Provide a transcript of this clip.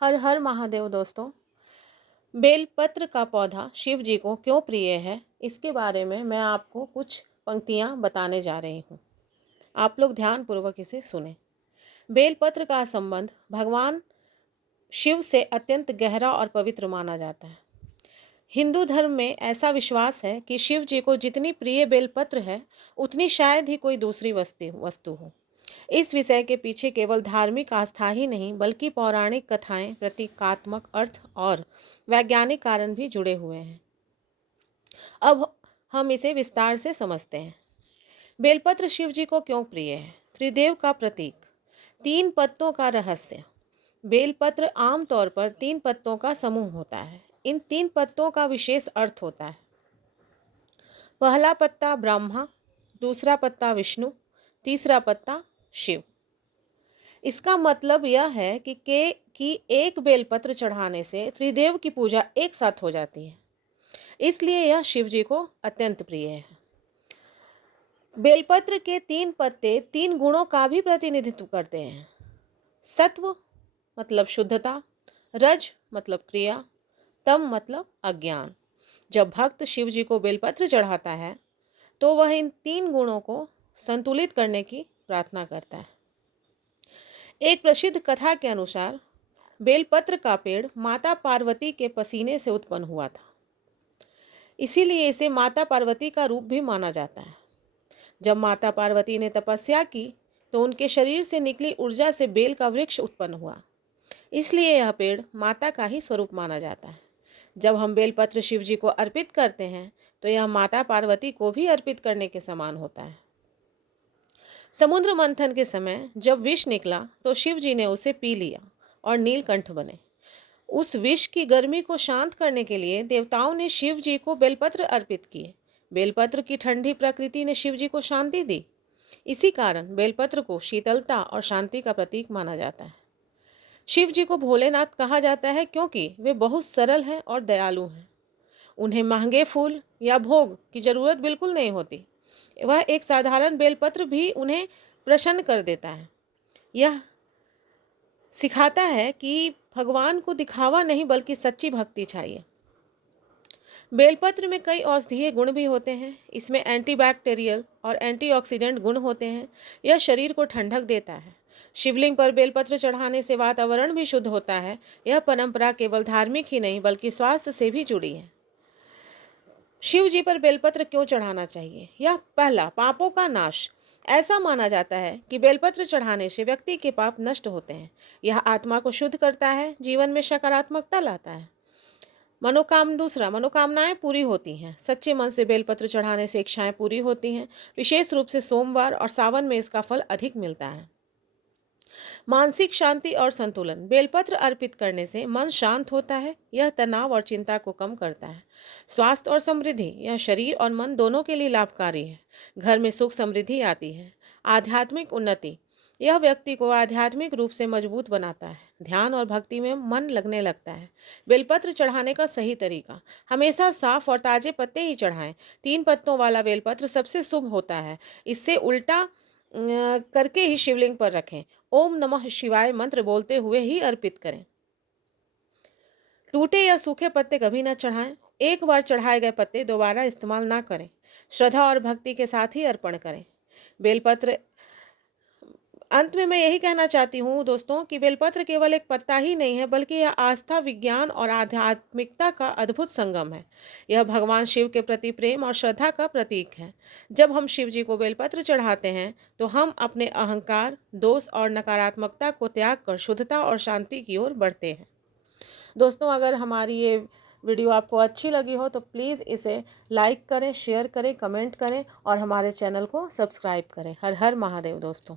हर हर महादेव दोस्तों। बेलपत्र का पौधा शिव जी को क्यों प्रिय है, इसके बारे में मैं आपको कुछ पंक्तियां बताने जा रही हूँ। आप लोग ध्यानपूर्वक इसे सुने। बेलपत्र का संबंध भगवान शिव से अत्यंत गहरा और पवित्र माना जाता है। हिंदू धर्म में ऐसा विश्वास है कि शिव जी को जितनी प्रिय बेलपत्र है, उतनी शायद ही कोई दूसरी वस्तु हो। इस विषय के पीछे केवल धार्मिक आस्था ही नहीं, बल्कि पौराणिक कथाएं, प्रतीकात्मक अर्थ और वैज्ञानिक कारण भी जुड़े हुए हैं। अब हम इसे विस्तार से समझते हैं। बेलपत्र शिव जी को क्यों प्रिय है? त्रिदेव का प्रतीक, 3 पत्तों का रहस्य। बेलपत्र आमतौर पर 3 पत्तों का समूह होता है। इन 3 पत्तों का विशेष अर्थ होता है। पहला पत्ता ब्रह्मा, दूसरा पत्ता विष्णु, तीसरा पत्ता शिव। इसका मतलब यह है कि एक बेलपत्र चढ़ाने से त्रिदेव की पूजा एक साथ हो जाती है। इसलिए यह शिव जी को अत्यंत प्रिय है। बेलपत्र के 3 पत्ते 3 गुणों का भी प्रतिनिधित्व करते हैं। सत्व मतलब शुद्धता, रज मतलब क्रिया, तम मतलब अज्ञान। जब भक्त शिव जी को बेलपत्र चढ़ाता है तो वह इन 3 गुणों को संतुलित करने की प्रार्थना करता है। एक प्रसिद्ध कथा के अनुसार बेलपत्र का पेड़ माता पार्वती के पसीने से उत्पन्न हुआ था। इसीलिए इसे माता पार्वती का रूप भी माना जाता है। जब माता पार्वती ने तपस्या की तो उनके शरीर से निकली ऊर्जा से बेल का वृक्ष उत्पन्न हुआ। इसलिए यह पेड़ माता का ही स्वरूप माना जाता है। जब हम बेलपत्र शिव जी को अर्पित करते हैं तो यह माता पार्वती को भी अर्पित करने के समान होता है। समुद्र मंथन के समय जब विष निकला तो शिव जी ने उसे पी लिया और नीलकंठ बने। उस विष की गर्मी को शांत करने के लिए देवताओं ने शिव जी को बेलपत्र अर्पित किए। बेलपत्र की ठंडी प्रकृति ने शिव जी को शांति दी। इसी कारण बेलपत्र को शीतलता और शांति का प्रतीक माना जाता है। शिव जी को भोलेनाथ कहा जाता है क्योंकि वे बहुत सरल हैं और दयालु हैं। उन्हें महंगे फूल या भोग की जरूरत बिल्कुल नहीं होती। वह एक साधारण बेलपत्र भी उन्हें प्रसन्न कर देता है। यह सिखाता है कि भगवान को दिखावा नहीं बल्कि सच्ची भक्ति चाहिए। बेलपत्र में कई औषधीय गुण भी होते हैं। इसमें एंटीबैक्टीरियल और एंटीऑक्सीडेंट गुण होते हैं। यह शरीर को ठंडक देता है। शिवलिंग पर बेलपत्र चढ़ाने से वातावरण भी शुद्ध होता है। यह परंपरा केवल धार्मिक ही नहीं बल्कि स्वास्थ्य से भी जुड़ी है। शिव जी पर बेलपत्र क्यों चढ़ाना चाहिए? यह पहला, पापों का नाश। ऐसा माना जाता है कि बेलपत्र चढ़ाने से व्यक्ति के पाप नष्ट होते हैं। यह आत्मा को शुद्ध करता है, जीवन में सकारात्मकता लाता है। दूसरा, मनोकामनाएं पूरी होती हैं। सच्चे मन से बेलपत्र चढ़ाने से इच्छाएं पूरी होती हैं। विशेष रूप से सोमवार और सावन में इसका फल अधिक मिलता है। मानसिक शांति और संतुलन। बेलपत्र अर्पित करने से मन शांत होता है। यह तनाव और चिंता को कम करता है। स्वास्थ्य और समृद्धि। यह शरीर और मन दोनों के लिए लाभकारी है। घर में सुख समृद्धि आती है। आध्यात्मिक उन्नति। यह व्यक्ति को आध्यात्मिक रूप से मजबूत बनाता है। ध्यान और भक्ति में मन लगने लगता है। बेलपत्र चढ़ाने का सही तरीका, हमेशा साफ और ताजे पत्ते ही चढ़ाएं। 3 पत्तों वाला बेलपत्र सबसे शुभ होता है। इससे उल्टा करके ही शिवलिंग पर रखें। ओम नमः शिवाय मंत्र बोलते हुए ही अर्पित करें। टूटे या सूखे पत्ते कभी न चढ़ाएं। एक बार चढ़ाए गए पत्ते दोबारा इस्तेमाल ना करें। श्रद्धा और भक्ति के साथ ही अर्पण करें। बेलपत्र अंत में मैं यही कहना चाहती हूँ दोस्तों कि बेलपत्र केवल एक पत्ता ही नहीं है, बल्कि यह आस्था, विज्ञान और आध्यात्मिकता का अद्भुत संगम है। यह भगवान शिव के प्रति प्रेम और श्रद्धा का प्रतीक है। जब हम शिव जी को बेलपत्र चढ़ाते हैं तो हम अपने अहंकार, दोष और नकारात्मकता को त्याग कर शुद्धता और शांति की ओर बढ़ते हैं। दोस्तों, अगर हमारी ये वीडियो आपको अच्छी लगी हो तो प्लीज़ इसे लाइक करें, शेयर करें, कमेंट करें और हमारे चैनल को सब्सक्राइब करें। हर हर महादेव दोस्तों।